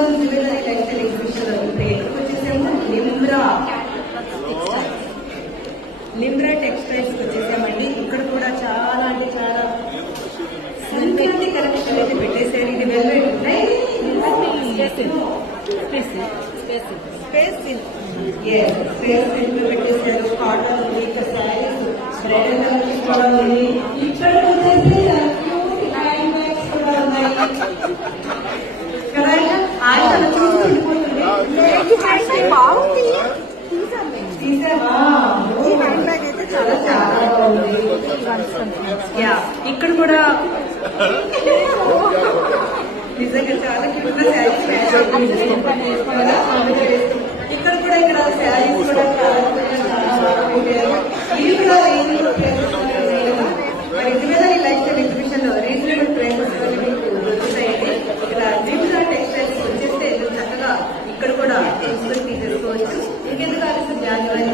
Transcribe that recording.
రోజు jewellery textile exhibition ఇప్పుడు ఎక్కడికి వచ్చేసాము? లిమ్రా టెక్స్టైల్స్ వచ్చేసామండి. ఇక్కడ కూడా చాలా అంటే చాలా సంక్రాంతి కలెక్షన్ అయితే పెట్టేశారు. ఇది వెల్వెట్ స్పేస్ సిల్క్ పెట్టేశారు. కాటన్ ఉంది, ఇక్కడ శారీస్ బ్రైడల్ కలెక్షన్ కూడా ఉంది. ఇక్కడ వచ్చేసి హ్యాండ్ బ్యాగ్స్ కూడా ఉన్నాయి కదా. ఆయన చూసుకుంటుపోతుంది తీసావా? చాలా చాలా బాగుంది. ఇక్కడ కూడా నిజంగా చాలా క్యూట్ గా శారీస్ ఇక్కడ కూడా ఇక్కడ శారీస్ కూడా చాలా పెట్టారు. ఇవి కూడా మరి జ్యువెలరీ లైఫ్ స్టైల్ ఎగ్జిబిషన్ లో రీజనబుల్ ప్రైసెస్ మీకు దొరుకుతాయండి. ఇక్కడ లిమ్రా టెక్స్టైల్స్ వచ్చేస్తే చక్కగా ఇక్కడ కూడా తీసుకొని తీసుకోవచ్చు. ఇంకెందుకు ఆలస్యం జాన్యువరి